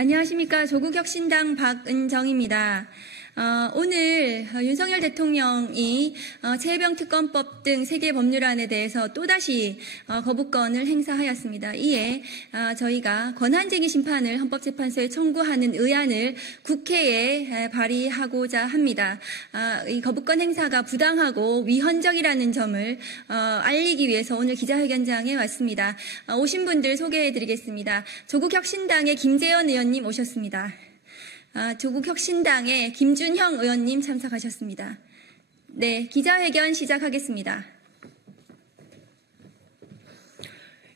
안녕하십니까. 조국혁신당 박은정입니다. 오늘 윤석열 대통령이 최혜병 특검법 등 3개 법률안에 대해서 또다시 거부권을 행사하였습니다. 이에 저희가 권한쟁의 심판을 헌법재판소에 청구하는 의안을 국회에 발의하고자 합니다. 이 거부권 행사가 부당하고 위헌적이라는 점을 알리기 위해서 오늘 기자회견장에 왔습니다. 오신 분들 소개해드리겠습니다. 조국혁신당의 김재현 의원님 오셨습니다. 조국혁신당의 김준형 의원님 참석하셨습니다. 네, 기자회견 시작하겠습니다.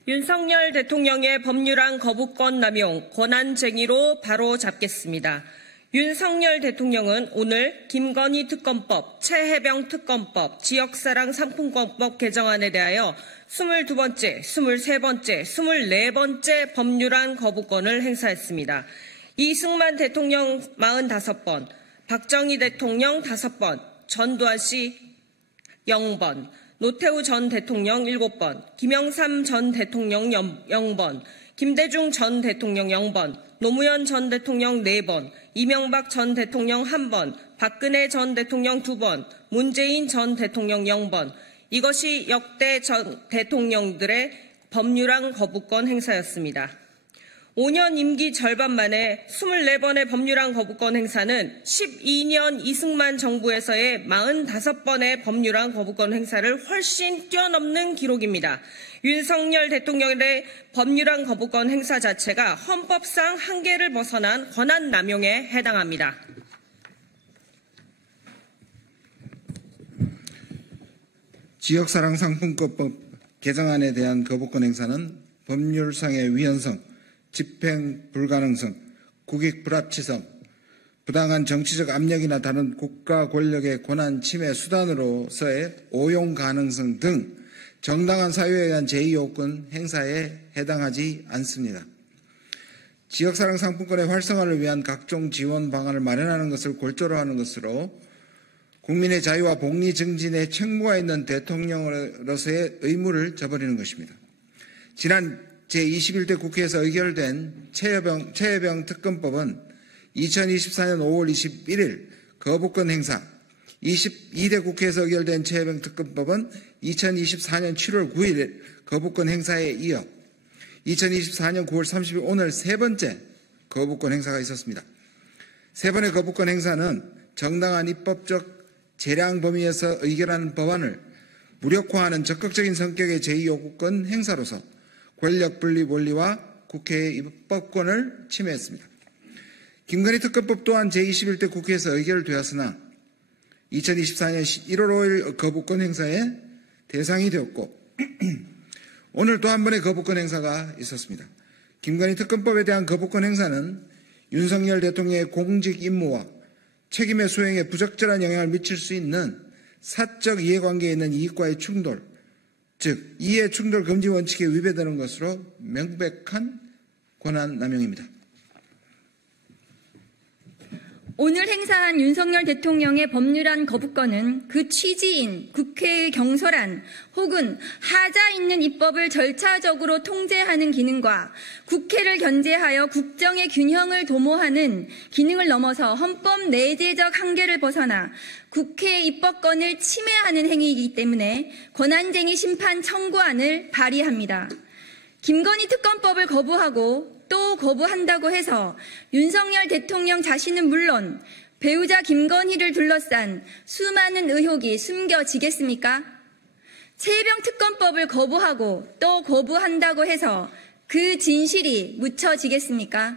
윤석열 대통령의 법률안 거부권 남용, 권한쟁의로 바로 잡겠습니다. 윤석열 대통령은 오늘 김건희 특검법, 최혜병 특검법, 지역사랑 상품권법 개정안에 대하여 22번째, 23번째, 24번째 법률안 거부권을 행사했습니다. 이승만 대통령 45번, 박정희 대통령 5번, 전두환 씨 0번, 노태우 전 대통령 7번, 김영삼 전 대통령 0번, 김대중 전 대통령 0번, 노무현 전 대통령 4번, 이명박 전 대통령 1번, 박근혜 전 대통령 2번, 문재인 전 대통령 0번. 이것이 역대 전 대통령들의 법률안 거부권 행사였습니다. 5년 임기 절반 만에 24번의 법률안 거부권 행사는 12년 이승만 정부에서의 45번의 법률안 거부권 행사를 훨씬 뛰어넘는 기록입니다. 윤석열 대통령의 법률안 거부권 행사 자체가 헌법상 한계를 벗어난 권한 남용에 해당합니다. 지역사랑 상품권법 개정안에 대한 거부권 행사는 법률상의 위헌성, 집행 불가능성, 국익 불합치성, 부당한 정치적 압력이나 다른 국가 권력의 권한 침해 수단으로서의 오용 가능성 등 정당한 사유에 의한 제2요건 행사에 해당하지 않습니다. 지역사랑 상품권의 활성화를 위한 각종 지원 방안을 마련하는 것을 골조로 하는 것으로 국민의 자유와 복리 증진에 책무가 있는 대통령으로서의 의무를 저버리는 것입니다. 지난 제21대 국회에서 의결된 최혜병 특검법은 2024년 5월 21일 거부권 행사, 22대 국회에서 의결된 최혜병 특검법은 2024년 7월 9일 거부권 행사에 이어 2024년 9월 30일 오늘 세 번째 거부권 행사가 있었습니다. 세 번의 거부권 행사는 정당한 입법적 재량 범위에서 의결하는 법안을 무력화하는 적극적인 성격의 제2요구권 행사로서 권력 분립 원리와 국회의 입법권을 침해했습니다. 김건희 특검법 또한 제21대 국회에서 의결되었으나 2024년 1월 5일 거부권 행사의 대상이 되었고 오늘 또 한 번의 거부권 행사가 있었습니다. 김건희 특검법에 대한 거부권 행사는 윤석열 대통령의 공직 임무와 책임의 수행에 부적절한 영향을 미칠 수 있는 사적 이해관계에 있는 이익과의 충돌, 즉 이해 충돌 금지 원칙에 위배되는 것으로 명백한 권한 남용입니다. 오늘 행사한 윤석열 대통령의 법률안 거부권은 그 취지인 국회의 경솔한 혹은 하자 있는 입법을 절차적으로 통제하는 기능과 국회를 견제하여 국정의 균형을 도모하는 기능을 넘어서 헌법 내재적 한계를 벗어나 국회의 입법권을 침해하는 행위이기 때문에 권한쟁의 심판 청구안을 발의합니다. 김건희 특검법을 거부하고 또 거부한다고 해서 윤석열 대통령 자신은 물론 배우자 김건희를 둘러싼 수많은 의혹이 숨겨지겠습니까? 최혜병 특검법을 거부하고 또 거부한다고 해서 그 진실이 묻혀지겠습니까?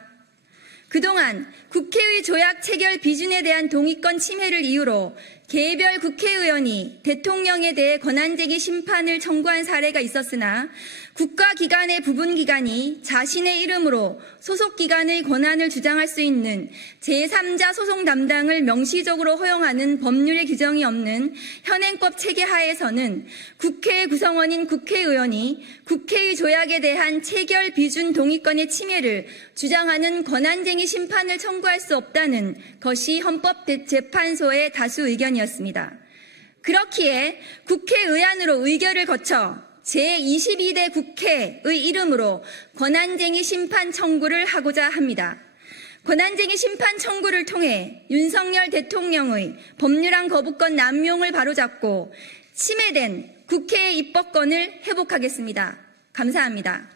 그동안 국회의 조약 체결 비준에 대한 동의권 침해를 이유로 개별 국회의원이 대통령에 대해 권한쟁의 심판을 청구한 사례가 있었으나 국가기관의 부분기관이 자신의 이름으로 소속기관의 권한을 주장할 수 있는 제3자 소송 담당을 명시적으로 허용하는 법률의 규정이 없는 현행법 체계 하에서는 국회의 구성원인 국회의원이 국회의 조약에 대한 체결 비준 동의권의 침해를 주장하는 권한쟁의 심판을 청구할 수 없다는 것이 헌법재판소의 다수 의견이었습니다. 그렇기에 국회의안으로 의결을 거쳐 제22대 국회의 이름으로 권한쟁의 심판 청구를 하고자 합니다. 권한쟁의 심판 청구를 통해 윤석열 대통령의 법률안 거부권 남용을 바로잡고 침해된 국회의 입법권을 회복하겠습니다. 감사합니다.